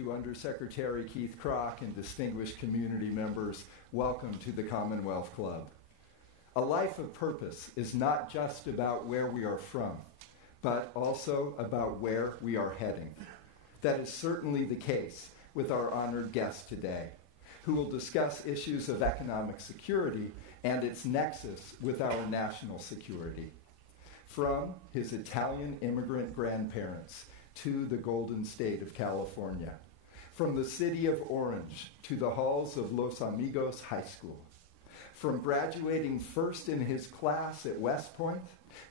to Undersecretary Keith Kroc and distinguished community members, welcome to the Commonwealth Club. A life of purpose is not just about where we are from, but also about where we are heading. That is certainly the case with our honored guest today, who will discuss issues of economic security and its nexus with our national security. From his Italian immigrant grandparents to the Golden State of California, from the city of Orange to the halls of Los Amigos High School, from graduating first in his class at West Point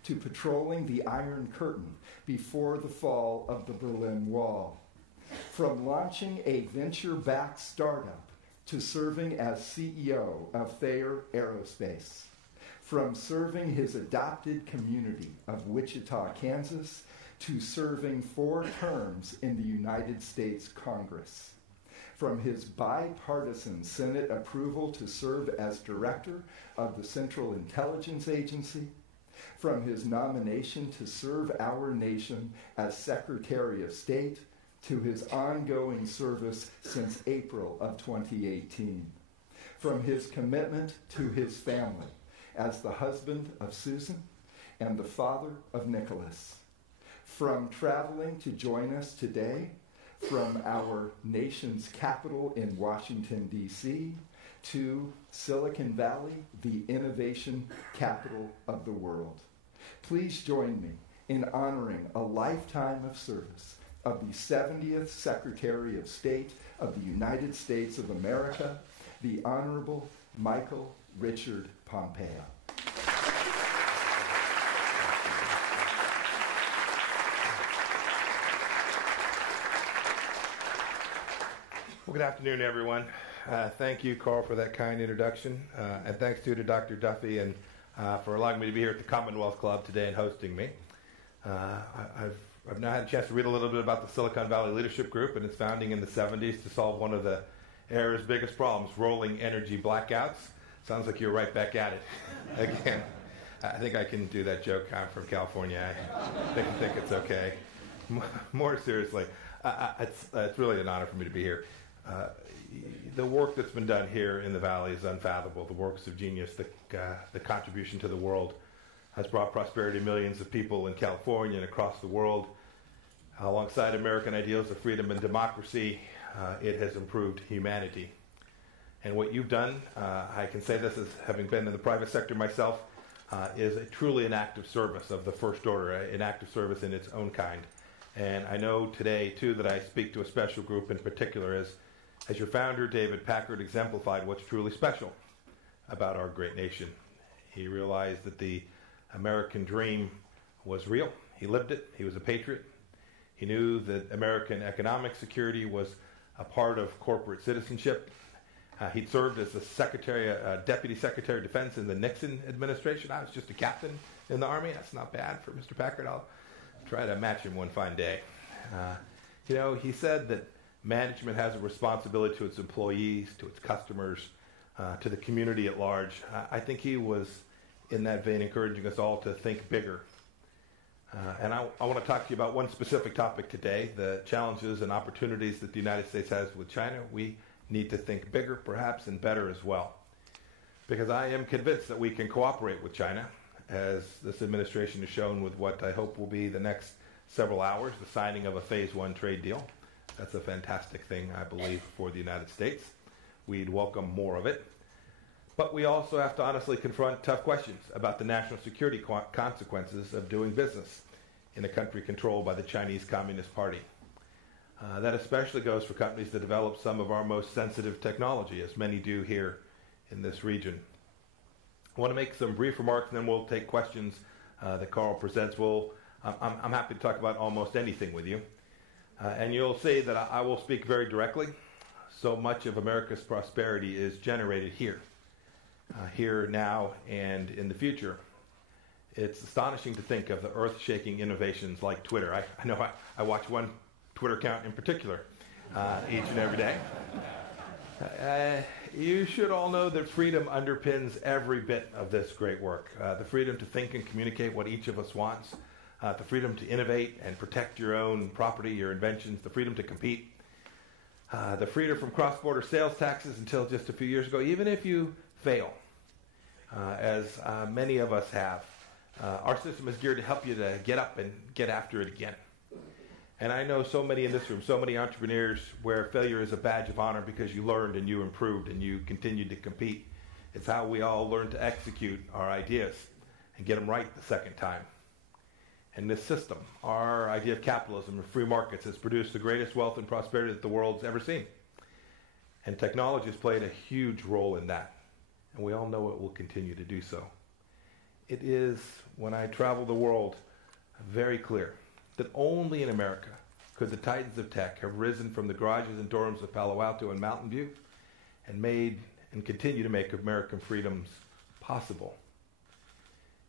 to patrolling the Iron Curtain before the fall of the Berlin Wall, from launching a venture-backed startup to serving as CEO of Thayer Aerospace, from serving his adopted community of Wichita, Kansas, to serving 4 terms in the United States Congress, from his bipartisan Senate approval to serve as director of the Central Intelligence Agency, from his nomination to serve our nation as Secretary of State, to his ongoing service since April of 2018, from his commitment to his family as the husband of Susan and the father of Nicholas, from traveling to join us today from our nation's capital in Washington, D.C., to Silicon Valley, the innovation capital of the world. Please join me in honoring a lifetime of service of the 70th Secretary of State of the United States of America, the Honorable Michael Richard Pompeo. Well, good afternoon, everyone. Thank you, Carl, for that kind introduction. And thanks to Dr. Duffy and for allowing me to be here at the Commonwealth Club today and hosting me. I've now had a chance to read a little bit about the Silicon Valley Leadership Group and its founding in the 70s to solve one of the era's biggest problems, rolling energy blackouts. Sounds like you're right back at it again. I think I can do that joke. I'm from California. I think it's okay. More seriously, it's really an honor for me to be here. The work that's been done here in the Valley is unfathomable. The works of genius, the contribution to the world has brought prosperity to millions of people in California and across the world. Alongside American ideals of freedom and democracy, it has improved humanity. And what you've done, I can say this as having been in the private sector myself, is truly an act of service of the first order, an act of service in its own kind. And I know today, too, that I speak to a special group in particular as your founder, David Packard, exemplified what's truly special about our great nation. He realized that the American dream was real. He lived it. He was a patriot. He knew that American economic security was a part of corporate citizenship. He'd served as the Deputy Secretary of Defense in the Nixon administration. I was just a captain in the Army. That's not bad for Mr. Packard. I'll try to match him one fine day. He said that management has a responsibility to its employees, to its customers, to the community at large. I think he was, in that vein, encouraging us all to think bigger. And I want to talk to you about one specific topic today, the challenges and opportunities that the United States has with China. We need to think bigger, perhaps, and better as well. Because I am convinced that we can cooperate with China, as this administration has shown with what I hope will be the next several hours, the signing of a Phase 1 trade deal. That's a fantastic thing, I believe, for the United States. We'd welcome more of it. But we also have to honestly confront tough questions about the national security consequences of doing business in a country controlled by the Chinese Communist Party. That especially goes for companies that develop some of our most sensitive technology, as many do here in this region. I want to make some brief remarks, and then we'll take questions that Carl presents. I'm happy to talk about almost anything with you. And you'll see that I will speak very directly. So much of America's prosperity is generated here now, and in the future. It's astonishing to think of the earth-shaking innovations like Twitter. I know I watch one Twitter account in particular each and every day. You should all know that freedom underpins every bit of this great work. The freedom to think and communicate what each of us wants, the freedom to innovate and protect your own property, your inventions, the freedom to compete. the freedom from cross-border sales taxes until just a few years ago. Even if you fail, as many of us have, our system is geared to help you to get up and get after it again. And I know so many in this room, so many entrepreneurs where failure is a badge of honor because you learned and you improved and you continued to compete. It's how we all learn to execute our ideas and get them right the second time. And this system, our idea of capitalism and free markets, has produced the greatest wealth and prosperity that the world's ever seen. And technology has played a huge role in that. And we all know it will continue to do so. It is, when I travel the world, very clear that only in America could the titans of tech have risen from the garages and dorms of Palo Alto and Mountain View and made and continue to make American freedoms possible.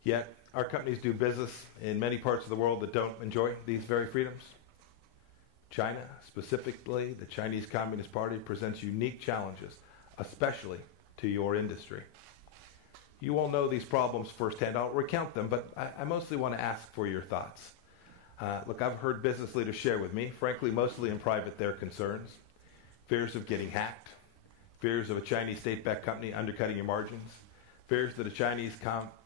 Yet, our companies do business in many parts of the world that don't enjoy these very freedoms. China, specifically the Chinese Communist Party, presents unique challenges, especially to your industry. You all know these problems firsthand. I'll recount them, but I mostly want to ask for your thoughts. Look, I've heard business leaders share with me, frankly, mostly in private, their concerns. Fears of getting hacked. Fears of a Chinese state-backed company undercutting your margins. Fears that a Chinese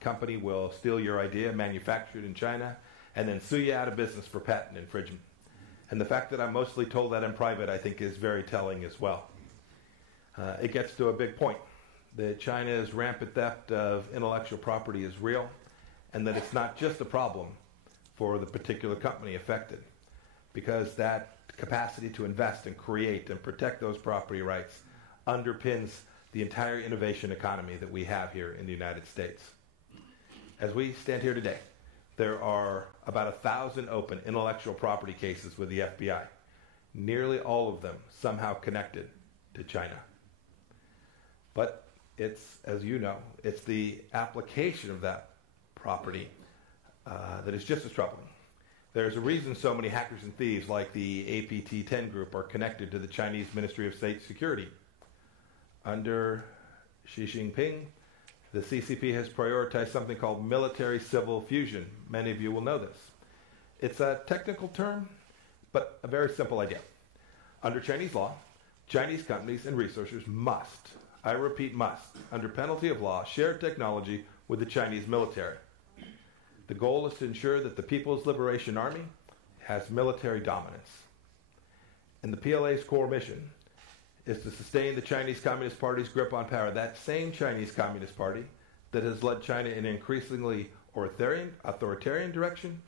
company will steal your idea, manufactured in China, and then sue you out of business for patent infringement. And the fact that I'm mostly told that in private, I think, is very telling as well. It gets to a big point. That China's rampant theft of intellectual property is real, and that it's not just a problem for the particular company affected, because that capacity to invest and create and protect those property rights underpins the entire innovation economy that we have here in the United States. As we stand here today, there are about 1,000 open intellectual property cases with the FBI, nearly all of them somehow connected to China. But it's, as you know, it's the application of that property that is just as troubling. There's a reason so many hackers and thieves like the APT-10 group are connected to the Chinese Ministry of State Security. Under Xi Jinping, the CCP has prioritized something called military-civil fusion. Many of you will know this. It's a technical term, but a very simple idea. Under Chinese law, Chinese companies and researchers must, I repeat must, under penalty of law, share technology with the Chinese military. The goal is to ensure that the People's Liberation Army has military dominance. And the PLA's core mission is to sustain the Chinese Communist Party's grip on power, that same Chinese Communist Party that has led China in an increasingly authoritarian direction,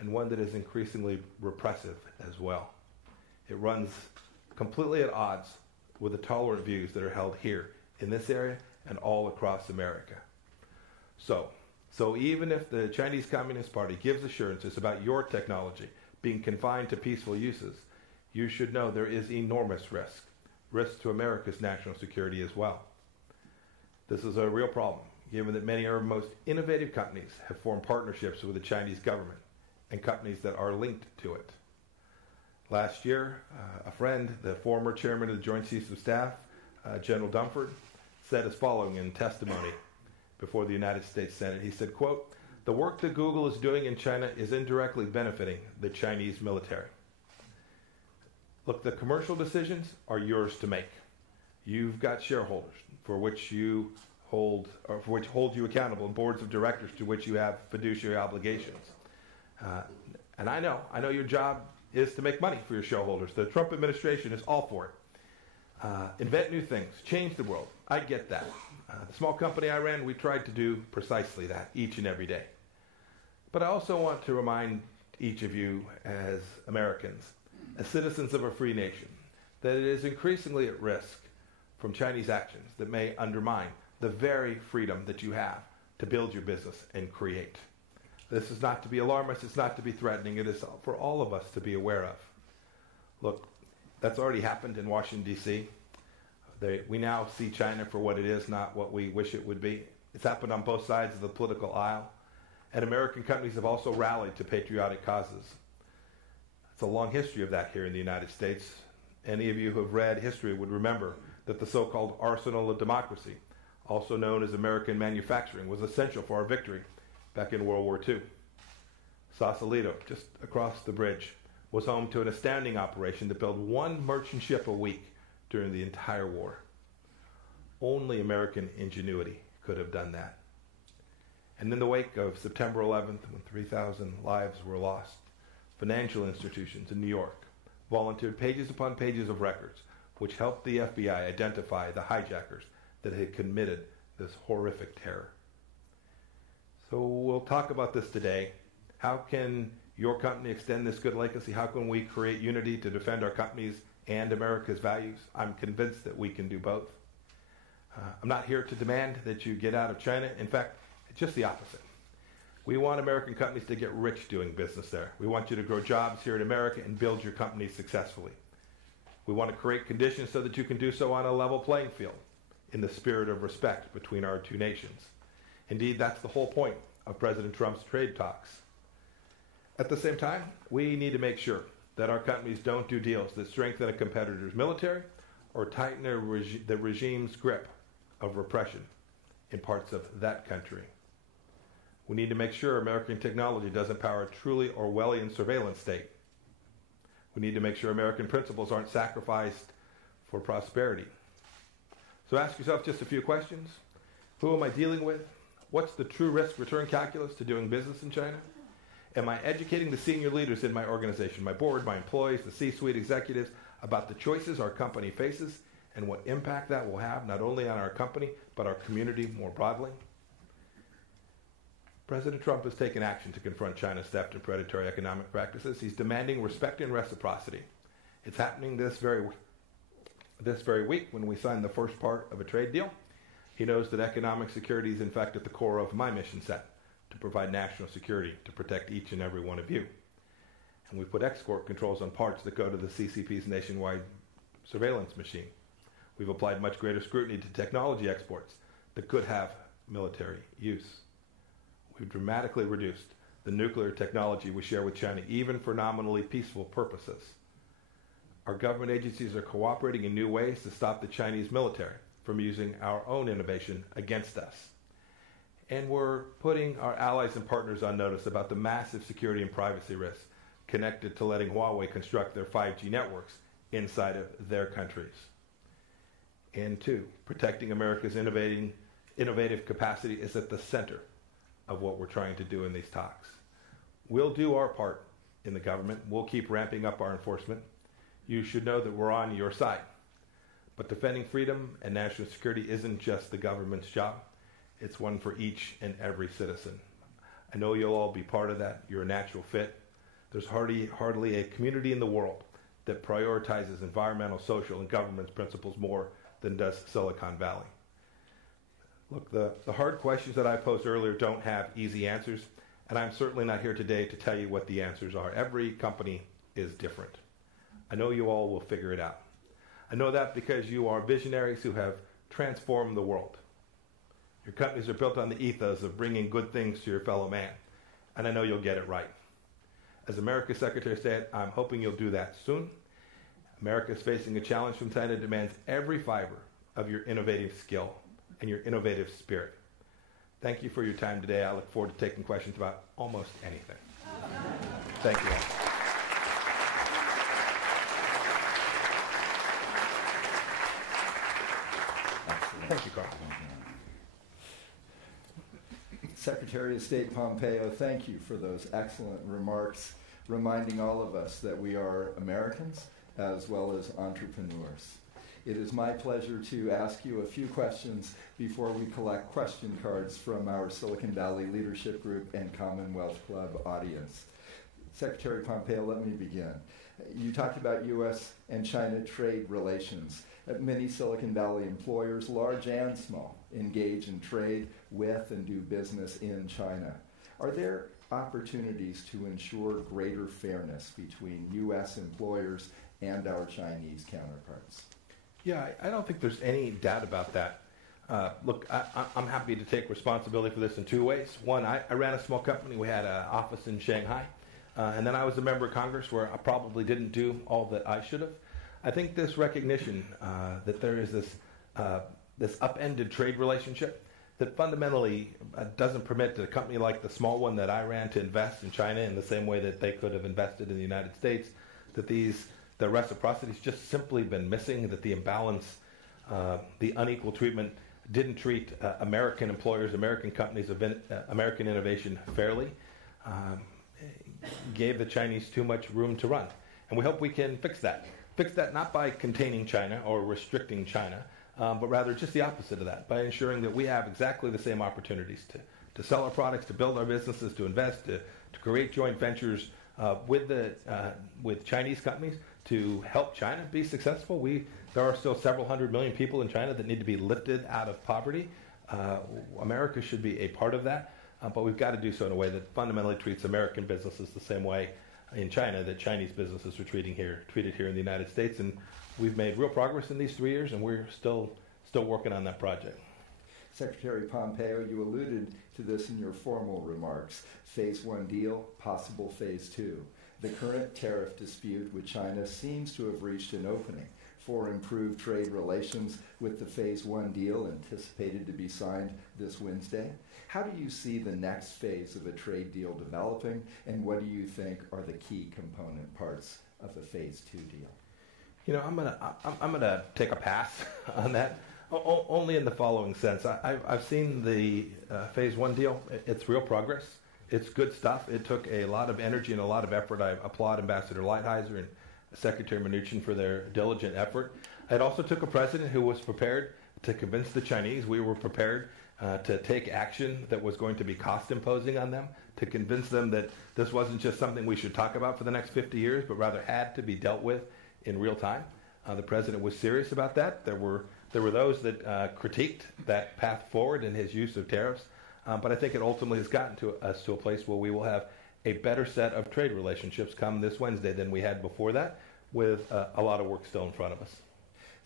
and one that is increasingly repressive as well. It runs completely at odds with the tolerant views that are held here in this area and all across America. So even if the Chinese Communist Party gives assurances about your technology being confined to peaceful uses, you should know there is enormous risk to America's national security as well. This is a real problem, given that many of our most innovative companies have formed partnerships with the Chinese government and companies that are linked to it. Last year, a friend, the former chairman of the Joint Chiefs of Staff, General Dunford, said as following in testimony before the United States Senate. He said, quote, "The work that Google is doing in China is indirectly benefiting the Chinese military." Look, the commercial decisions are yours to make. You've got shareholders for which you hold, or for which hold you accountable, and boards of directors to which you have fiduciary obligations. And I know your job is to make money for your shareholders. The Trump administration is all for it. Invent new things, change the world. I get that. The small company I ran, we tried to do precisely that each and every day. But I also want to remind each of you as Americans, as citizens of a free nation, that it is increasingly at risk from Chinese actions that may undermine the very freedom that you have to build your business and create. This is not to be alarmist, it's not to be threatening, it is for all of us to be aware of. Look, that's already happened in Washington, D.C. We now see China for what it is, not what we wish it would be. It's happened on both sides of the political aisle. And American companies have also rallied to patriotic causes. It's a long history of that here in the United States. Any of you who have read history would remember that the so-called arsenal of democracy, also known as American manufacturing, was essential for our victory back in World War II. Sausalito, just across the bridge, was home to an astounding operation that built one merchant ship a week during the entire war. Only American ingenuity could have done that. And in the wake of September 11th, when 3,000 lives were lost, financial institutions in New York volunteered pages upon pages of records which helped the FBI identify the hijackers that had committed this horrific terror. So we'll talk about this today. How can your company extend this good legacy? How can we create unity to defend our companies and America's values? I'm convinced that we can do both. I'm not here to demand that you get out of China. In fact, it's just the opposite. We want American companies to get rich doing business there. We want you to grow jobs here in America and build your companies successfully. We want to create conditions so that you can do so on a level playing field in the spirit of respect between our two nations. Indeed, that's the whole point of President Trump's trade talks. At the same time, we need to make sure that our companies don't do deals that strengthen a competitor's military or tighten the regime's grip of repression in parts of that country. We need to make sure American technology doesn't power a truly Orwellian surveillance state. We need to make sure American principles aren't sacrificed for prosperity. So ask yourself just a few questions. Who am I dealing with? What's the true risk-return calculus to doing business in China? Am I educating the senior leaders in my organization, my board, my employees, the C-suite executives, about the choices our company faces and what impact that will have not only on our company, but our community more broadly? President Trump has taken action to confront China's theft and predatory economic practices. He's demanding respect and reciprocity. It's happening this very week when we sign the first part of a trade deal. He knows that economic security is in fact at the core of my mission set, to provide national security, to protect each and every one of you. And we put export controls on parts that go to the CCP's nationwide surveillance machine. We've applied much greater scrutiny to technology exports that could have military use. We've dramatically reduced the nuclear technology we share with China, even for nominally peaceful purposes. Our government agencies are cooperating in new ways to stop the Chinese military from using our own innovation against us. And we're putting our allies and partners on notice about the massive security and privacy risks connected to letting Huawei construct their 5G networks inside of their countries. And two, protecting America's innovative capacity is at the center of what we're trying to do in these talks. We'll do our part in the government. We'll keep ramping up our enforcement. You should know that we're on your side. But defending freedom and national security isn't just the government's job. It's one for each and every citizen. I know you'll all be part of that. You're a natural fit. There's hardly a community in the world that prioritizes environmental, social, and governance principles more than does Silicon Valley. Look, the hard questions that I posed earlier don't have easy answers, and I'm certainly not here today to tell you what the answers are. Every company is different. I know you all will figure it out. I know that because you are visionaries who have transformed the world. Your companies are built on the ethos of bringing good things to your fellow man, and I know you'll get it right. As America's Secretary of State, I'm hoping you'll do that soon. America is facing a challenge from China that demands every fiber of your innovative skill and your innovative spirit. Thank you for your time today. I look forward to taking questions about almost anything. Thank you all. Thank you, Carl. Secretary of State Pompeo, thank you for those excellent remarks, reminding all of us that we are Americans as well as entrepreneurs. It is my pleasure to ask you a few questions before we collect question cards from our Silicon Valley Leadership Group and Commonwealth Club audience. Secretary Pompeo, let me begin. You talked about U.S. and China trade relations. Many Silicon Valley employers, large and small, engage in trade with and do business in China. Are there opportunities to ensure greater fairness between U.S. employers and our Chinese counterparts? Yeah, I don't think there's any doubt about that. Look, I'm happy to take responsibility for this in two ways. One, I ran a small company. We had an office in Shanghai. And then I was a member of Congress where I probably didn't do all that I should have. I think this recognition that there is this upended trade relationship that fundamentally doesn't permit a company like the small one that I ran to invest in China in the same way that they could have invested in the United States, that the reciprocity's just simply been missing, that the imbalance, the unequal treatment didn't treat American employers, American companies, American innovation fairly, gave the Chinese too much room to run. And we hope we can fix that. Fix that not by containing China or restricting China, but rather just the opposite of that, by ensuring that we have exactly the same opportunities to sell our products, to build our businesses, to invest, to create joint ventures with Chinese companies to help China be successful. There are still several 100 million people in China that need to be lifted out of poverty. America should be a part of that, but we've got to do so in a way that fundamentally treats American businesses the same way in China that Chinese businesses are treated here in the United States. And we've made real progress in these 3 years, and we're still working on that project. Secretary Pompeo, you alluded to this in your formal remarks. Phase 1 deal, possible Phase 2. The current tariff dispute with China seems to have reached an opening for improved trade relations with the Phase 1 deal anticipated to be signed this Wednesday. How do you see the next phase of a trade deal developing, and what do you think are the key component parts of a Phase 2 deal? You know, I'm gonna take a pass on that, only in the following sense. I've seen the Phase 1 deal. It's real progress. It's good stuff. It took a lot of energy and a lot of effort. I applaud Ambassador Lighthizer and Secretary Mnuchin for their diligent effort. It also took a president who was prepared to convince the Chinese. We were prepared to take action that was going to be cost imposing on them, to convince them that this wasn't just something we should talk about for the next 50 years, but rather had to be dealt with in real time. The president was serious about that. There were those that critiqued that path forward and his use of tariffs, but I think it ultimately has gotten us to a place where we will have a better set of trade relationships come this Wednesday than we had before that, with a lot of work still in front of us.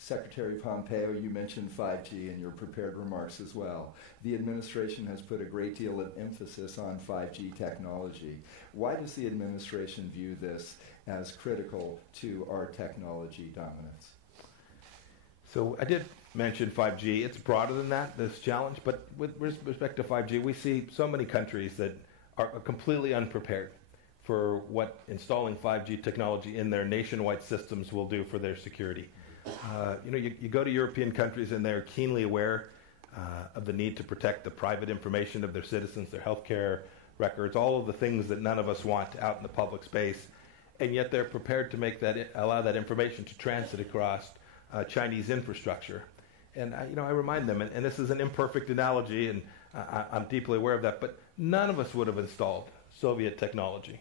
Secretary Pompeo, you mentioned 5G in your prepared remarks as well. The administration has put a great deal of emphasis on 5G technology. Why does the administration view this as critical to our technology dominance? So I did mention 5G. It's broader than that, this challenge, but with respect to 5G, we see so many countries that are completely unprepared for what installing 5G technology in their nationwide systems will do for their security. You go to European countries and they're keenly aware of the need to protect the private information of their citizens, their healthcare records, all of the things that none of us want out in the public space, and yet they're prepared to allow that information to transit across Chinese infrastructure. And I remind them, and this is an imperfect analogy, and I'm deeply aware of that, but none of us would have installed Soviet technology.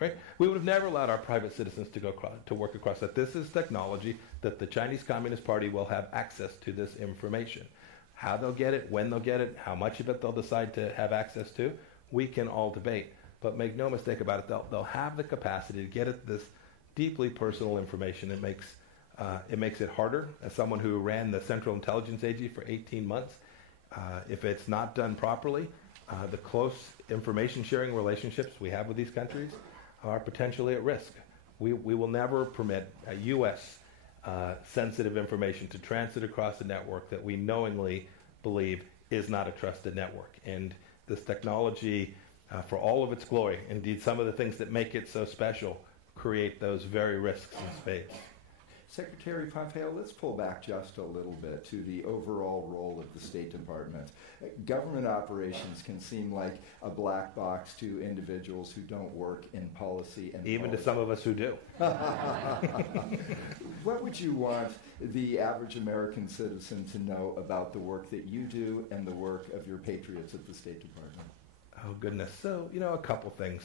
Right? We would have never allowed our private citizens to work across that. This is technology that the Chinese Communist Party will have access to this information. How they'll get it, when they'll get it, how much of it they'll decide to have access to, we can all debate. But make no mistake about it, they'll have the capacity to get at this deeply personal information. It makes it harder. As someone who ran the Central Intelligence Agency for 18 months, if it's not done properly, the close information sharing relationships we have with these countries are potentially at risk. We will never permit U.S. Sensitive information to transit across a network that we knowingly believe is not a trusted network. And this technology, for all of its glory, indeed some of the things that make it so special, create those very risks in space. Secretary Pompeo, let's pull back just a little bit to the overall role of the State Department. Government operations can seem like a black box to individuals who don't work in policy and even policy. To some of us who do. What would you want the average American citizen to know about the work that you do and the work of your patriots at the State Department? Oh, goodness. So, a couple things.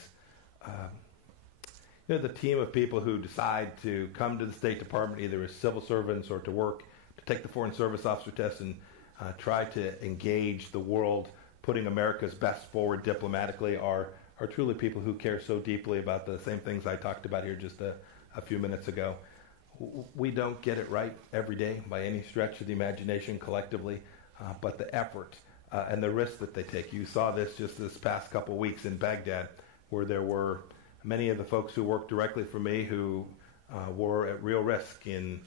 The team of people who decide to come to the State Department either as civil servants or to work, to take the Foreign Service Officer test and try to engage the world, putting America's best forward diplomatically, are truly people who care so deeply about the same things I talked about here just a few minutes ago. We don't get it right every day by any stretch of the imagination collectively, but the effort and the risk that they take. You saw this just this past couple weeks in Baghdad, where there were many of the folks who worked directly for me who were at real risk in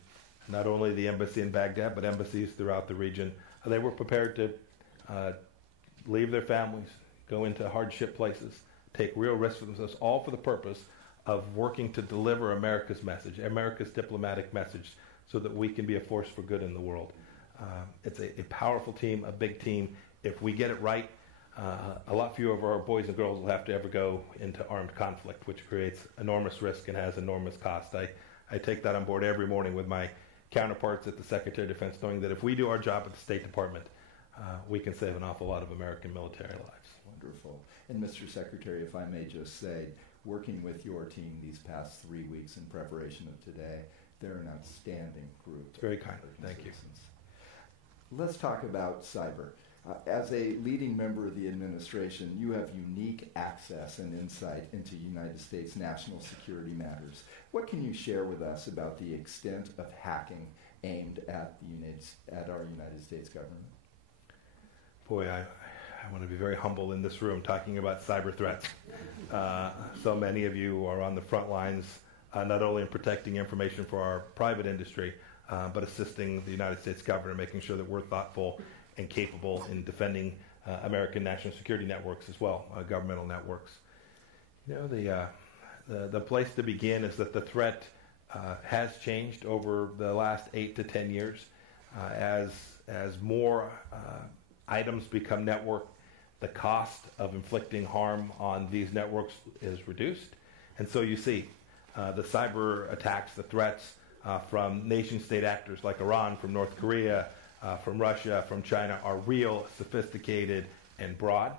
not only the embassy in Baghdad, but embassies throughout the region. They were prepared to leave their families, go into hardship places, take real risks for themselves, all for the purpose of working to deliver America's message, America's diplomatic message, so that we can be a force for good in the world. It's a powerful team, a big team. If we get it right, a lot fewer of our boys and girls will have to ever go into armed conflict, which creates enormous risk and has enormous cost. I take that on board every morning with my counterparts at the Secretary of Defense, knowing that if we do our job at the State Department, we can save an awful lot of American military lives. Wonderful. And Mr. Secretary, if I may just say, working with your team these past 3 weeks in preparation of today, they're an outstanding group. It's very kind. Thank you. Let's talk about cyber. As a leading member of the administration, you have unique access and insight into United States national security matters. What can you share with us about the extent of hacking aimed at our United States government? Boy, I want to be very humble in this room talking about cyber threats. So many of you are on the front lines, not only in protecting information for our private industry, but assisting the United States government, making sure that we're thoughtful and capable in defending American national security networks as well, governmental networks. You know, the place to begin is that the threat has changed over the last 8 to 10 years. As more items become networked, the cost of inflicting harm on these networks is reduced. And so you see the cyber attacks, the threats from nation-state actors like Iran, from North Korea, from Russia, from China are real, sophisticated, and broad.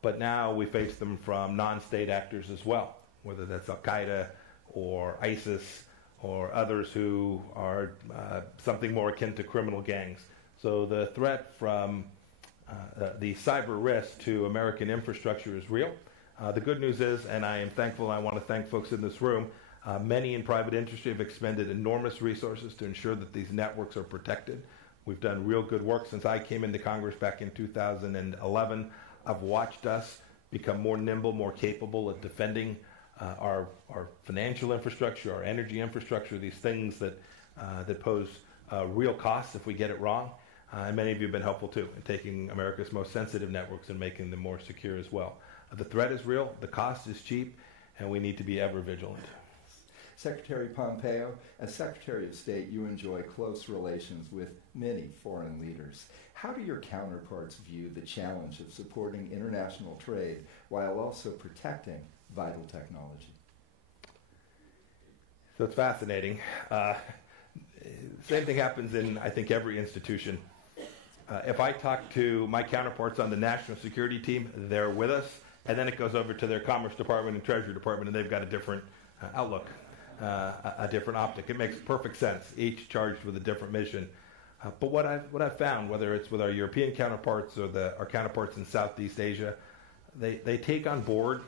But now we face them from non-state actors as well, whether that's Al-Qaeda or ISIS or others who are something more akin to criminal gangs. So the threat from the cyber risk to American infrastructure is real. The good news is, and I am thankful, I want to thank folks in this room, many in private industry have expended enormous resources to ensure that these networks are protected. We've done real good work since I came into Congress back in 2011. I've watched us become more nimble, more capable at defending our financial infrastructure, our energy infrastructure, these things that pose real costs if we get it wrong. And many of you have been helpful too in taking America's most sensitive networks and making them more secure as well. The threat is real, the cost is cheap, and we need to be ever vigilant. Secretary Pompeo, as Secretary of State, you enjoy close relations with many foreign leaders. How do your counterparts view the challenge of supporting international trade while also protecting vital technology? So it's fascinating. Same thing happens in, I think, every institution. If I talk to my counterparts on the national security team, they're with us, and then it goes over to their Commerce Department and Treasury Department, and they've got a different outlook. A different optic. It makes perfect sense, each charged with a different mission. But what I've found, whether it's with our European counterparts or our counterparts in Southeast Asia, they take on board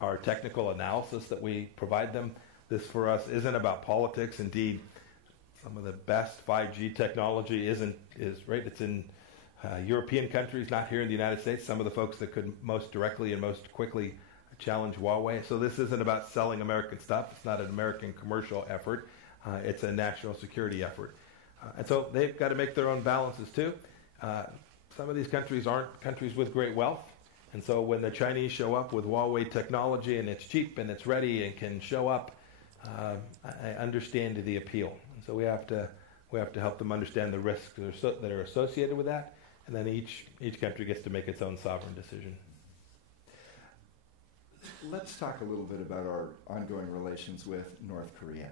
our technical analysis that we provide them. This for us isn't about politics. Indeed, some of the best 5G technology is it's in European countries, not here in the United States. Some of the folks that could most directly and most quickly challenge Huawei. So this isn't about selling American stuff. It's not an American commercial effort. It's a national security effort. And so they've got to make their own balances too. Some of these countries aren't countries with great wealth. And so when the Chinese show up with Huawei technology and it's cheap and it's ready and can show up, I understand the appeal. And so we have to help them understand the risks that are associated with that. And then each country gets to make its own sovereign decision. Let's talk a little bit about our ongoing relations with North Korea.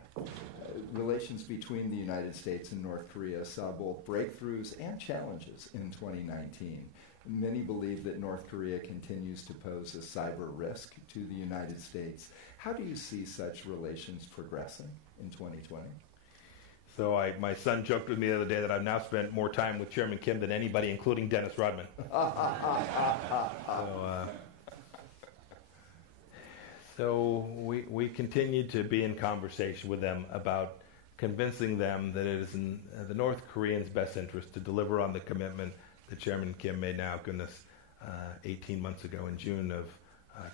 Relations between the United States and North Korea saw both breakthroughs and challenges in 2019. Many believe that North Korea continues to pose a cyber risk to the United States. How do you see such relations progressing in 2020? So my son joked with me the other day that I've now spent more time with Chairman Kim than anybody, including Dennis Rodman. So we continue to be in conversation with them about convincing them that it is in the North Koreans' best interest to deliver on the commitment that Chairman Kim made now, 18 months ago in June of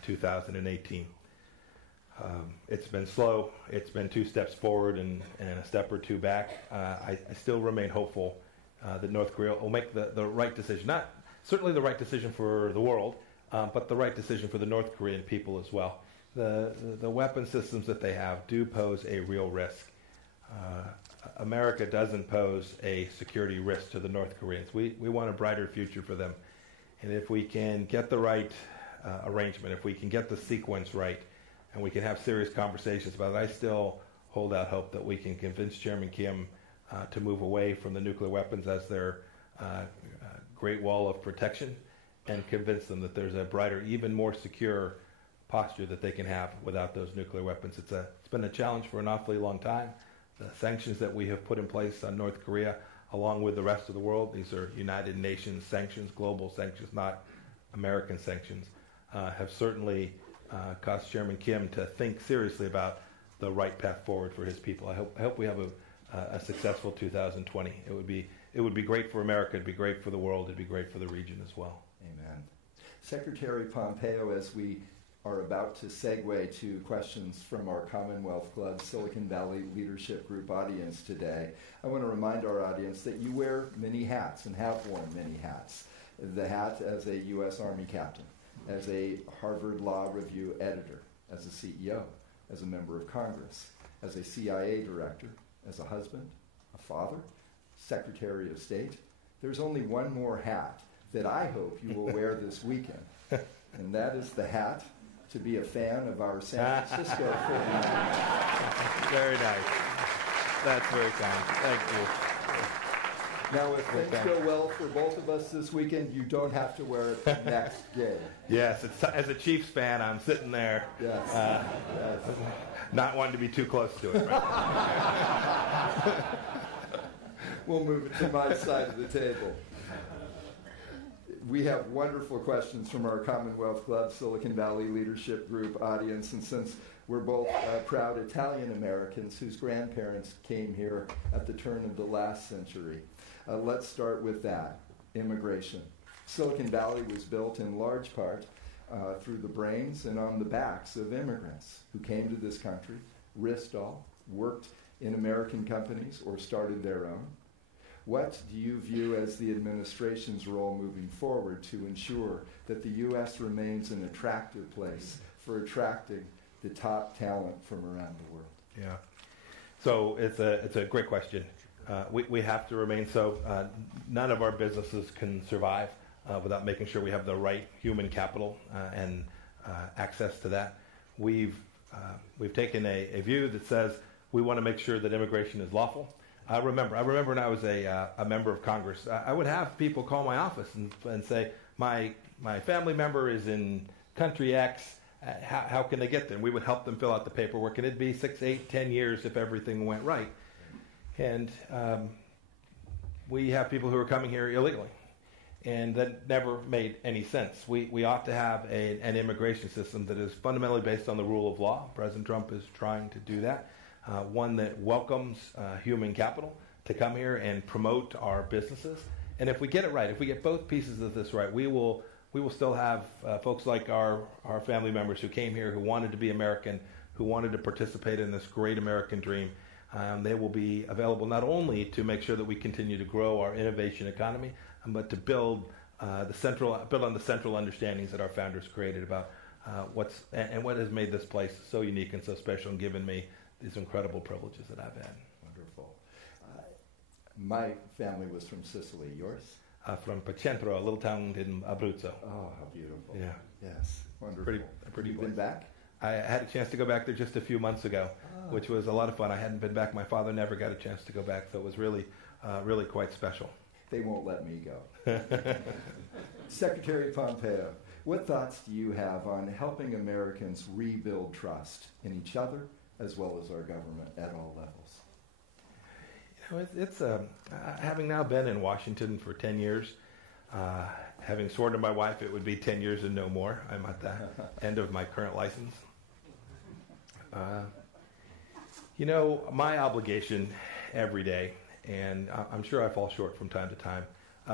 2018. It's been slow. It's been 2 steps forward and a step or 2 back. I still remain hopeful that North Korea will make the right decision. certainly the right decision for the world, but the right decision for the North Korean people as well. The weapon systems that they have do pose a real risk. America doesn't pose a security risk to the North Koreans. We want a brighter future for them. And if we can get the right arrangement, if we can get the sequence right, and we can have serious conversations about it, I still hold out hope that we can convince Chairman Kim to move away from the nuclear weapons as their great wall of protection, and convince them that there's a brighter, even more secure posture that they can have without those nuclear weapons. It's been a challenge for an awfully long time. The sanctions that we have put in place on North Korea, along with the rest of the world, these are United Nations sanctions, global sanctions, not American sanctions, have certainly caused Chairman Kim to think seriously about the right path forward for his people. I hope we have a successful 2020. It would be great for America. It'd be great for the world. It'd be great for the region as well. Amen. Secretary Pompeo, as we are about to segue to questions from our Commonwealth Club Silicon Valley Leadership Group audience today, I want to remind our audience that you wear many hats and have worn many hats. The hat as a U.S. Army captain, as a Harvard Law Review editor, as a CEO, as a member of Congress, as a CIA director, as a husband, a father, Secretary of State. There's only one more hat that I hope you will wear this weekend, and that is the hat to be a fan of our San Francisco 49ers. Very nice. That's very kind. Thank you. Now, if things go well for both of us this weekend, you don't have to wear it the next game. Yes, as a Chiefs fan, I'm sitting there, yes. not wanting to be too close to it. Right? We'll move it to my side of the table. We have wonderful questions from our Commonwealth Club Silicon Valley Leadership Group audience, and since we're both proud Italian Americans whose grandparents came here at the turn of the last century, let's start with that, immigration. Silicon Valley was built in large part through the brains and on the backs of immigrants who came to this country, risked all, worked in American companies, or started their own. What do you view as the administration's role moving forward to ensure that the U.S. remains an attractive place for attracting the top talent from around the world? Yeah. So it's a great question. We have to remain so. None of our businesses can survive without making sure we have the right human capital and access to that. We've taken a view that says we want to make sure that immigration is lawful. I remember when I was a member of Congress, I would have people call my office and say, my family member is in country X, how can they get there? And we would help them fill out the paperwork, and it'd be 6, 8, 10 years if everything went right. And we have people who are coming here illegally, and that never made any sense. We ought to have an immigration system that is fundamentally based on the rule of law. President Trump is trying to do that. One that welcomes human capital to come here and promote our businesses. And if we get it right, if we get both pieces of this right, we will still have folks like our family members who came here, who wanted to be American, who wanted to participate in this great American dream. They will be available not only to make sure that we continue to grow our innovation economy, but to build on the central understandings that our founders created about what has made this place so unique and so special and given me these incredible privileges that I've had. Wonderful. My family was from Sicily. Yours? From Pacentro, a little town in Abruzzo. Oh, how beautiful. Yeah. Yes. Wonderful. Pretty You've been back? I had a chance to go back there just a few months ago, which was a lot of fun. I hadn't been back. My father never got a chance to go back, so it was really quite special. They won't let me go. Secretary Pompeo, what thoughts do you have on helping Americans rebuild trust in each other as well as our government at all levels? It's having now been in Washington for 10 years, having sworn to my wife it would be 10 years and no more. I'm at the end of my current license. My obligation every day, and I'm sure I fall short from time to time,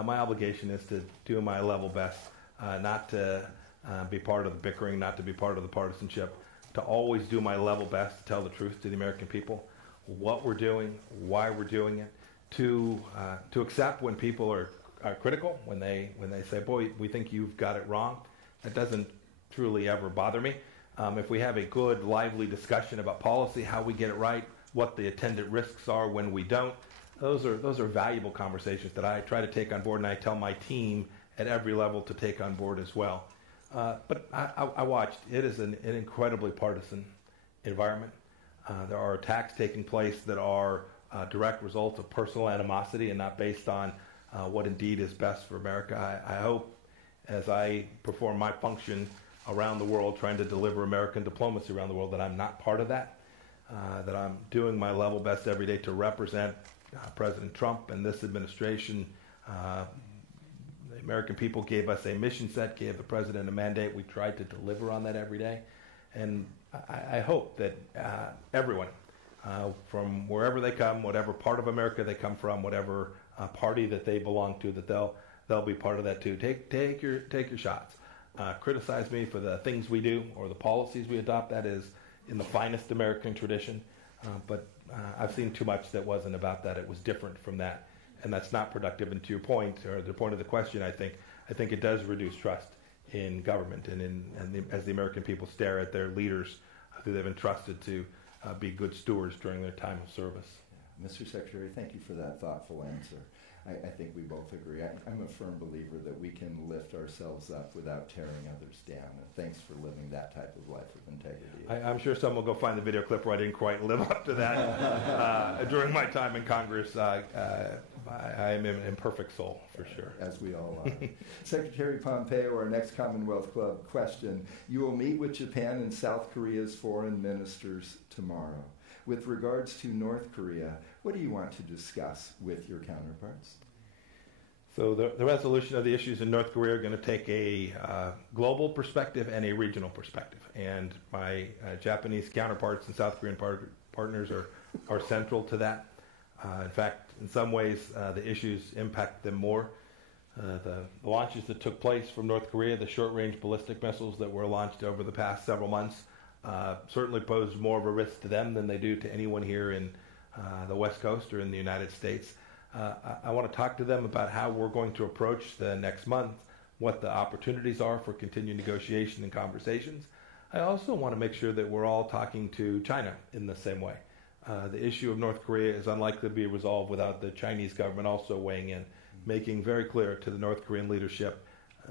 my obligation is to do my level best, not to be part of the bickering, not to be part of the partisanship, to always do my level best to tell the truth to the American people, what we're doing, why we're doing it, to accept when people are critical, when they say, boy, we think you've got it wrong, that doesn't truly ever bother me. If we have a good, lively discussion about policy, how we get it right, what the attendant risks are when we don't, those are valuable conversations that I try to take on board, and I tell my team at every level to take on board as well. But I watched. It is an incredibly partisan environment. There are attacks taking place that are direct results of personal animosity and not based on what indeed is best for America. I hope, as I perform my function around the world, trying to deliver American diplomacy around the world, that I'm not part of that, that I'm doing my level best every day to represent President Trump and this administration. The American people gave us a mission set, gave the president a mandate. We tried to deliver on that every day. And I hope that everyone, from wherever they come, whatever part of America they come from, whatever party that they belong to, that they'll be part of that too. Take your shots. Criticize me for the things we do or the policies we adopt. That is in the finest American tradition. But I've seen too much that wasn't about that. It was different from that. And that's not productive. And to your point, or the point of the question, I think it does reduce trust in government as the American people stare at their leaders who they've entrusted to be good stewards during their time of service. Yeah. Mr. Secretary, thank you for that thoughtful answer. I think we both agree. I'm a firm believer that we can lift ourselves up without tearing others down. And thanks for living that type of life of integrity. I'm sure someone will go find the video clip where I didn't quite live up to that during my time in Congress. I am an imperfect soul, for sure. As we all are. Secretary Pompeo, our next Commonwealth Club question. You will meet with Japan and South Korea's foreign ministers tomorrow. With regards to North Korea, what do you want to discuss with your counterparts? So the resolution of the issues in North Korea are going to take a global perspective and a regional perspective. And my Japanese counterparts and South Korean partners are central to that. In fact, in some ways, the issues impact them more. The launches that took place from North Korea, the short-range ballistic missiles that were launched over the past several months, certainly pose more of a risk to them than they do to anyone here in the West Coast or in the United States. I want to talk to them about how we're going to approach the next month, what the opportunities are for continued negotiation and conversations. I also want to make sure that we're all talking to China in the same way. The issue of North Korea is unlikely to be resolved without the Chinese government also weighing in, making very clear to the North Korean leadership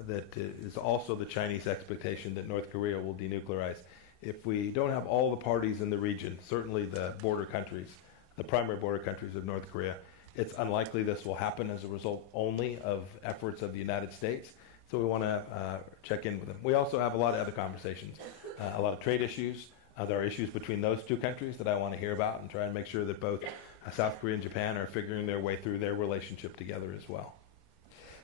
that it is also the Chinese expectation that North Korea will denuclearize. If we don't have all the parties in the region, certainly the border countries, the primary border countries of North Korea, it's unlikely this will happen as a result only of efforts of the United States. So we want to check in with them. We also have a lot of other conversations, a lot of trade issues. There are issues between those two countries that I want to hear about and try and make sure that both South Korea and Japan are figuring their way through their relationship together as well.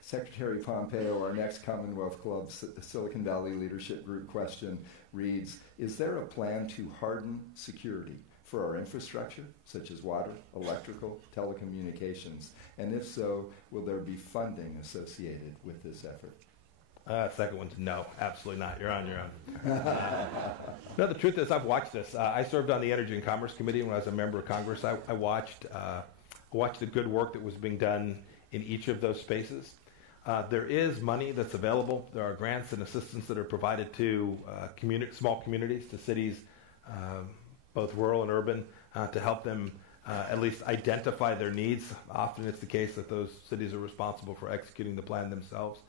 Secretary Pompeo, our next Commonwealth Club Silicon Valley Leadership Group question reads, is there a plan to harden security for our infrastructure, such as water, electrical, telecommunications? And if so, will there be funding associated with this effort? Second one's no, absolutely not. You're on your own. No, the truth is I've watched this. I served on the Energy and Commerce Committee when I was a member of Congress. I watched the good work that was being done in each of those spaces. There is money that's available. There are grants and assistance that are provided to small communities, to cities, both rural and urban, to help them at least identify their needs. Often it's the case that those cities are responsible for executing the plan themselves.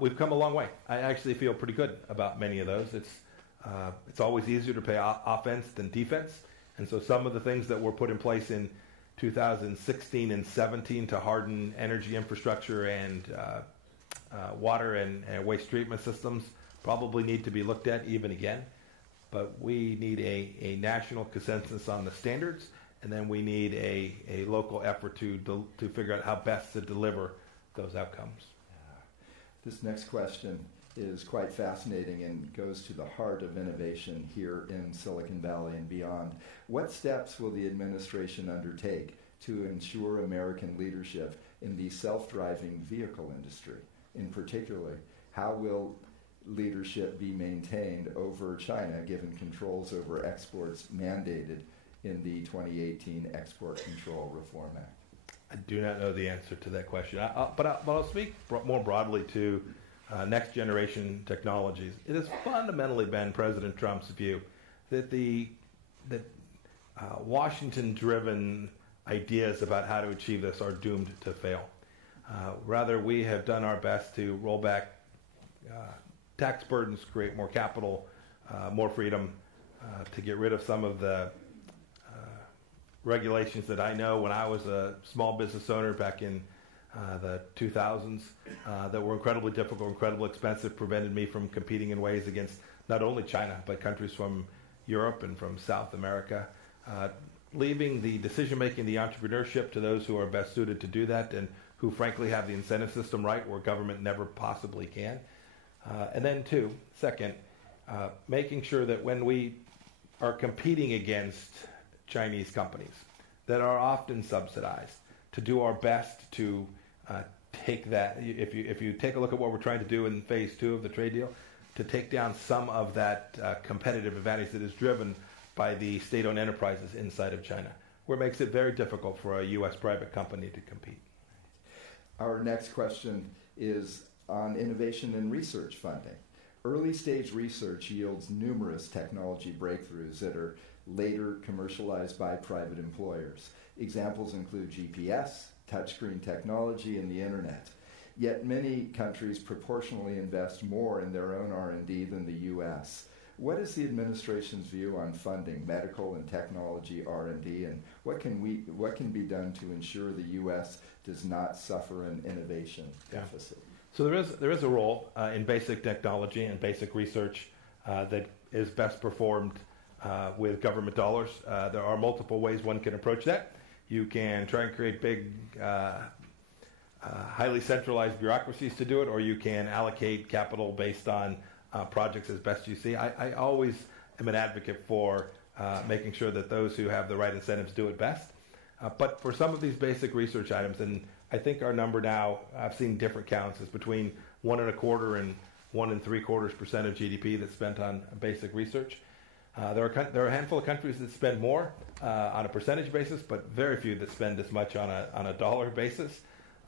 We've come a long way. I actually feel pretty good about many of those. It's always easier to play offense than defense. And so some of the things that were put in place in 2016 and 17 to harden energy infrastructure and water and waste treatment systems probably need to be looked at even again. But we need a national consensus on the standards, and then we need a local effort to figure out how best to deliver those outcomes. This next question is quite fascinating and goes to the heart of innovation here in Silicon Valley and beyond. What steps will the administration undertake to ensure American leadership in the self-driving vehicle industry? In particular, how will leadership be maintained over China given controls over exports mandated in the 2018 Export Control Reform Act? I do not know the answer to that question, but I'll speak more broadly to next generation technologies. It has fundamentally been President Trump's view that Washington-driven ideas about how to achieve this are doomed to fail. Rather, we have done our best to roll back tax burdens, create more capital, more freedom, to get rid of some of the regulations that I know when I was a small business owner back in the 2000s that were incredibly difficult, incredibly expensive, prevented me from competing in ways against not only China, but countries from Europe and from South America, leaving the decision-making, the entrepreneurship to those who are best suited to do that and who frankly have the incentive system right where government never possibly can. And then second, making sure that when we are competing against Chinese companies that are often subsidized, to do our best to take that, if you take a look at what we're trying to do in phase 2 of the trade deal, to take down some of that competitive advantage that is driven by the state-owned enterprises inside of China, where it makes it very difficult for a U.S. private company to compete. Our next question is on innovation and research funding. Early-stage research yields numerous technology breakthroughs that are later commercialized by private employers. Examples include GPS, touchscreen technology, and the internet. Yet many countries proportionally invest more in their own R&D than the U.S. What is the administration's view on funding medical and technology R&D, and what can be done to ensure the U.S. does not suffer an innovation deficit? So there is a role in basic technology and basic research that is best performed with government dollars. There are multiple ways one can approach that. You can try and create big, highly centralized bureaucracies to do it, or you can allocate capital based on projects as best you see. I always am an advocate for making sure that those who have the right incentives do it best. But for some of these basic research items, and I think our number now, I've seen different counts, is between 1.25% and 1.75% of GDP that's spent on basic research. There are a handful of countries that spend more on a percentage basis, but very few that spend as much on a dollar basis.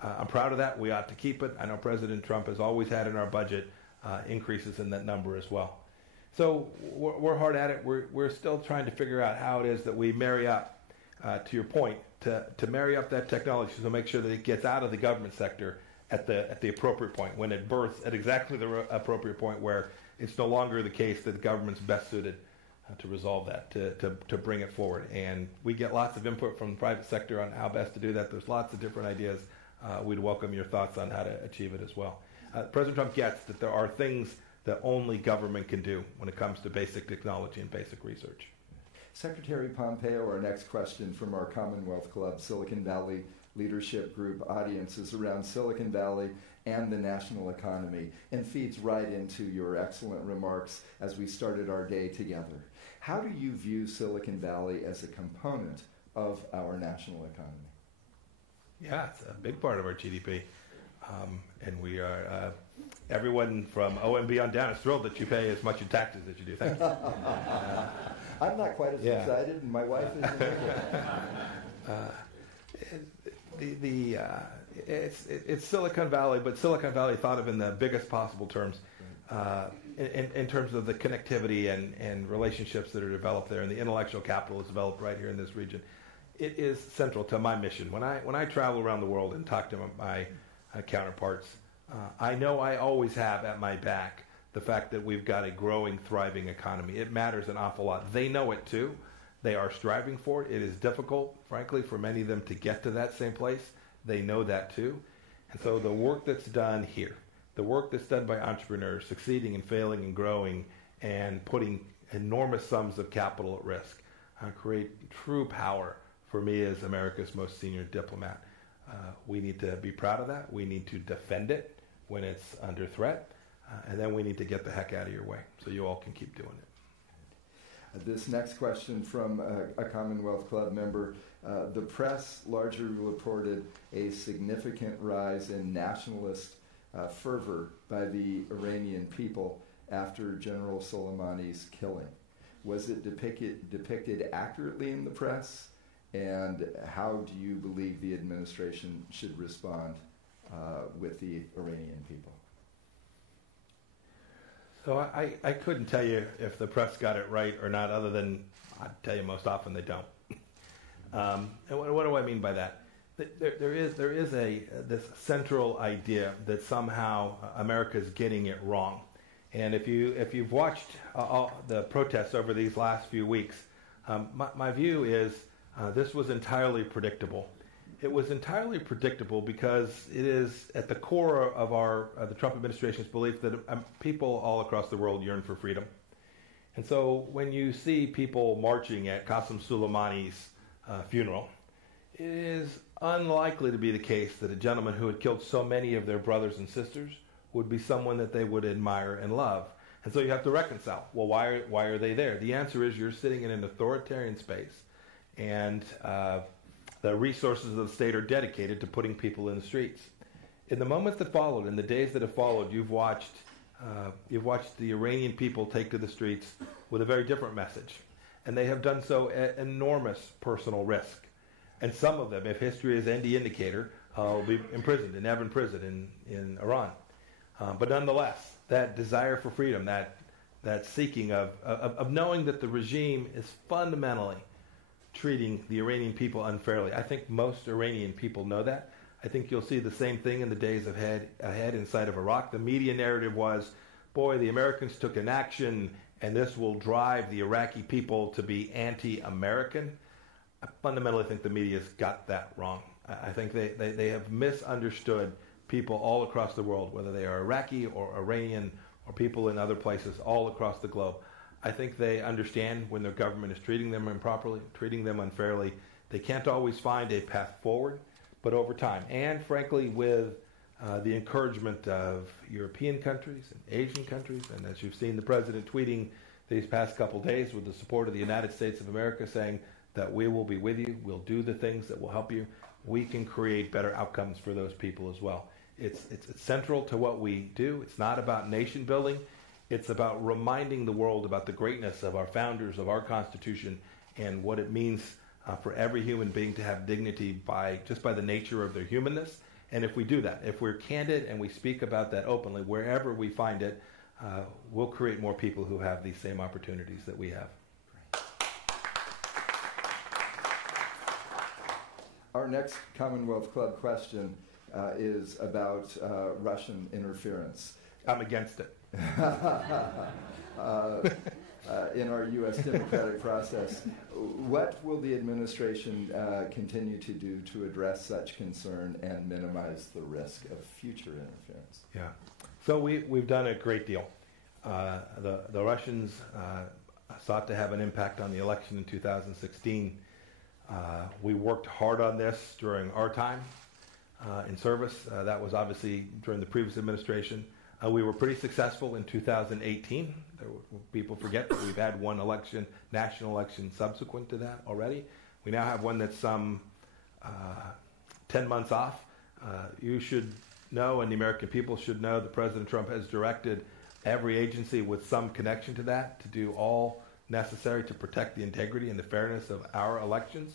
I'm proud of that. We ought to keep it. I know President Trump has always had in our budget increases in that number as well. So we're hard at it. We're still trying to figure out how it is that we marry up, to your point, to marry up that technology to make sure that it gets out of the government sector at the appropriate point, when it births at exactly the appropriate point where it's no longer the case that the government's best suited to resolve that, to bring it forward. And we get lots of input from the private sector on how best to do that. There's lots of different ideas. We'd welcome your thoughts on how to achieve it as well. President Trump gets that there are things that only government can do when it comes to basic technology and basic research. Secretary Pompeo, our next question from our Commonwealth Club Silicon Valley Leadership Group audience is around Silicon Valley and the national economy, and feeds right into your excellent remarks as we started our day together. How do you view Silicon Valley as a component of our national economy? Yeah, it's a big part of our GDP. And we are, everyone from OMB on down is thrilled that you pay as much in taxes as you do. Thank you. I'm not quite as excited, and my wife isn't. It's Silicon Valley, but Silicon Valley thought of in the biggest possible terms, in terms of the connectivity and relationships that are developed there, and the intellectual capital is developed right here in this region. It is central to my mission. When I travel around the world and talk to my counterparts, I know I always have at my back the fact that we've got a growing, thriving economy. It matters an awful lot. They know it too. They are striving for it. It is difficult, frankly, for many of them to get to that same place. They know that too. And so the work that's done here, the work that's done by entrepreneurs succeeding and failing and growing and putting enormous sums of capital at risk, create true power for me as America's most senior diplomat. We need to be proud of that. We need to defend it when it's under threat. And then we need to get the heck out of your way so you all can keep doing it. This next question from a Commonwealth Club member. The press largely reported a significant rise in nationalist fervor by the Iranian people after General Soleimani's killing. Was it depicted accurately in the press? And how do you believe the administration should respond with the Iranian people? So I couldn't tell you if the press got it right or not, other than I'd tell you most often they don't. And what do I mean by that? There is this central idea that somehow America is getting it wrong. And if you've watched all the protests over these last few weeks, my view is this was entirely predictable. It was entirely predictable because it is at the core of the Trump administration's belief that people all across the world yearn for freedom. And so when you see people marching at Qasem Soleimani's funeral, it is unlikely to be the case that a gentleman who had killed so many of their brothers and sisters would be someone that they would admire and love. And so you have to reconcile. Well, why are they there? The answer is you're sitting in an authoritarian space, and the resources of the state are dedicated to putting people in the streets. In the moments that followed, in the days that have followed, you've watched the Iranian people take to the streets with a very different message. And they have done so at enormous personal risk. And some of them, if history is any indicator, will be imprisoned in Evin prison in Iran. But nonetheless, that desire for freedom, that seeking of knowing that the regime is fundamentally treating the Iranian people unfairly. I think most Iranian people know that. I think you'll see the same thing in the days ahead inside of Iraq. The media narrative was, boy, the Americans took an action and this will drive the Iraqi people to be anti-American. I fundamentally think the media's got that wrong. I think they have misunderstood people all across the world, whether they are Iraqi or Iranian or people in other places all across the globe. I think they understand when their government is treating them improperly, treating them unfairly. They can't always find a path forward, but over time, and frankly with the encouragement of European countries and Asian countries, and as you've seen the president tweeting these past couple days with the support of the United States of America saying that we will be with you, we'll do the things that will help you, we can create better outcomes for those people as well. It's central to what we do. It's not about nation building. It's about reminding the world about the greatness of our founders, of our Constitution, and what it means for every human being to have dignity just by the nature of their humanness. And if we do that, if we're candid and we speak about that openly, wherever we find it, we'll create more people who have these same opportunities that we have. Our next Commonwealth Club question is about Russian interference. I'm against it. In our U.S. democratic process. What will the administration continue to do to address such concern and minimize the risk of future interference? Yeah. So we've done a great deal. The Russians sought to have an impact on the election in 2016. We worked hard on this during our time in service. That was obviously during the previous administration. We were pretty successful in 2018. People forget that we've had one election, national election, subsequent to that already. We now have one that's some 10 months off. You should know, and the American people should know, that President Trump has directed every agency with some connection to that to do all necessary to protect the integrity and the fairness of our elections.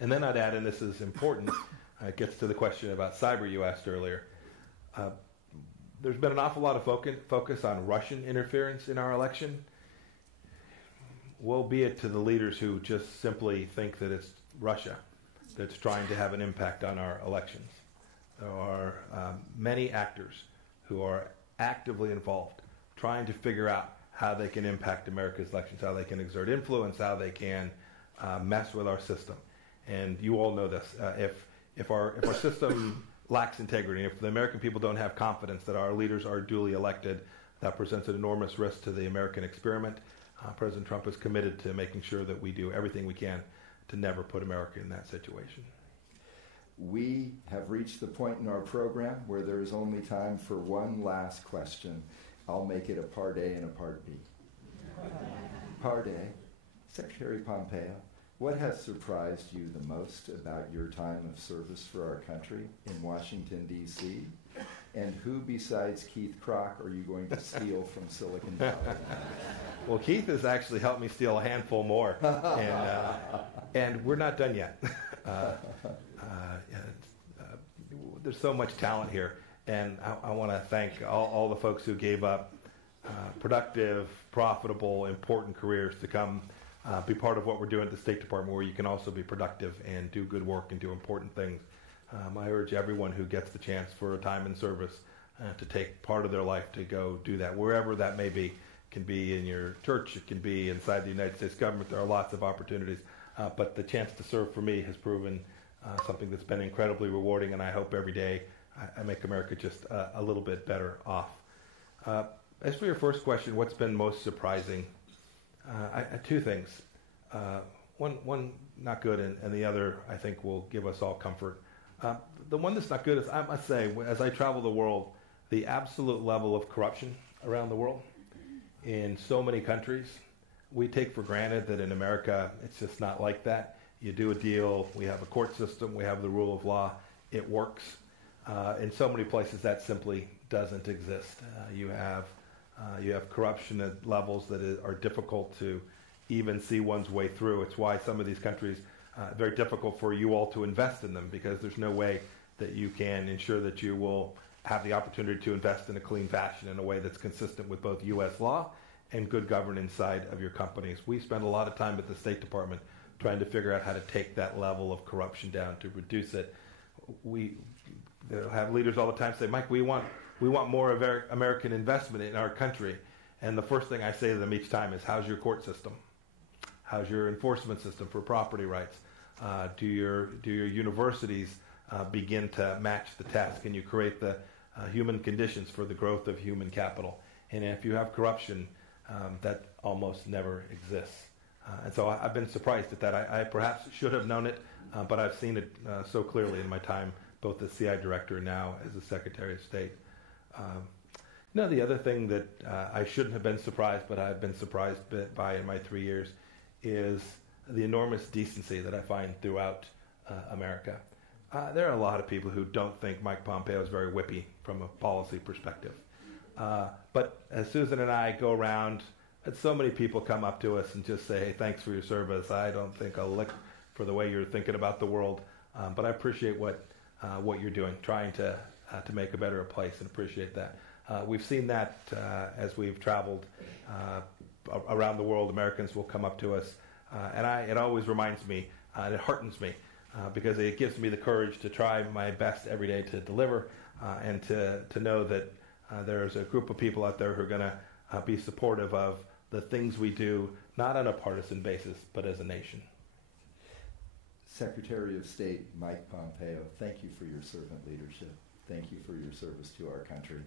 And then I'd add, and this is important, it gets to the question about cyber you asked earlier. There's been an awful lot of focus on Russian interference in our election. Woe be it to the leaders who just simply think that it's Russia that's trying to have an impact on our elections. There are many actors who are actively involved, trying to figure out how they can impact America's elections, how they can exert influence, how they can mess with our system. And you all know this. If our system lacks integrity, if the American people don't have confidence that our leaders are duly elected, that presents an enormous risk to the American experiment. President Trump is committed to making sure that we do everything we can to never put America in that situation. We have reached the point in our program where there is only time for one last question. I'll make it a part A and a part B. Part A, Secretary Pompeo, what has surprised you the most about your time of service for our country in Washington, D.C.? And who besides Keith Kroc are you going to steal from Silicon Valley? Well, Keith has actually helped me steal a handful more, and we're not done yet. There's so much talent here, and I want to thank all the folks who gave up productive, profitable, important careers to come be part of what we're doing at the State Department, where you can also be productive and do good work and do important things. I urge everyone who gets the chance for a time in service to take part of their life to go do that, wherever that may be. It can be in your church, it can be inside the United States government. There are lots of opportunities, but the chance to serve for me has proven something that's been incredibly rewarding, and I hope every day I make America just a little bit better off. As for your first question, what's been most surprising? Two things. One not good, and the other I think will give us all comfort. The one that's not good is, I must say, as I travel the world, the absolute level of corruption around the world in so many countries. We take for granted that in America it's just not like that. You do a deal, we have a court system, we have the rule of law, it works. In so many places that simply doesn't exist. You have corruption at levels that are difficult to even see one's way through. It's why some of these countries very difficult for you all to invest in them, because there's no way that you can ensure that you will have the opportunity to invest in a clean fashion in a way that's consistent with both U.S. law and good governance side of your companies. We spend a lot of time at the State Department trying to figure out how to take that level of corruption down, to reduce it. We have leaders all the time say, Mike, we want more American investment in our country. And the first thing I say to them each time is, how's your court system? How's your enforcement system for property rights? Do your universities begin to match the test? Can you create the human conditions for the growth of human capital? And if you have corruption, that almost never exists. And so I've been surprised at that. I perhaps should have known it, but I've seen it so clearly in my time, both as CI director and now as the Secretary of State. The other thing that I shouldn't have been surprised, but I've been surprised by in my 3 years, is the enormous decency that I find throughout America. There are a lot of people who don't think Mike Pompeo is very whippy from a policy perspective. But as Susan and I go around, and so many people come up to us and just say, hey, thanks for your service. I don't think I'll lick for the way you're thinking about the world, but I appreciate what you're doing, trying to make a better place, and appreciate that. We've seen that as we've traveled around the world. Americans will come up to us, and it always reminds me, and it heartens me, because it gives me the courage to try my best every day to deliver, and to know that there's a group of people out there who are going to be supportive of the things we do, not on a partisan basis, but as a nation. Secretary of State Mike Pompeo, thank you for your servant leadership. Thank you for your service to our country.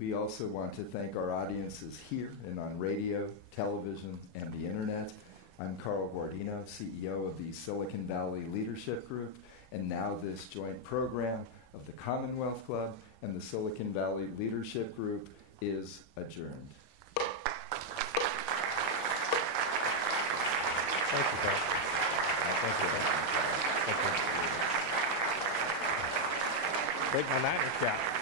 We also want to thank our audiences here and on radio, television, and the internet. I'm Carl Guardino, CEO of the Silicon Valley Leadership Group, and now this joint program of the Commonwealth Club and the Silicon Valley Leadership Group is adjourned. Thank you, Carl. Thank you. Thank you. Take my Niners shot.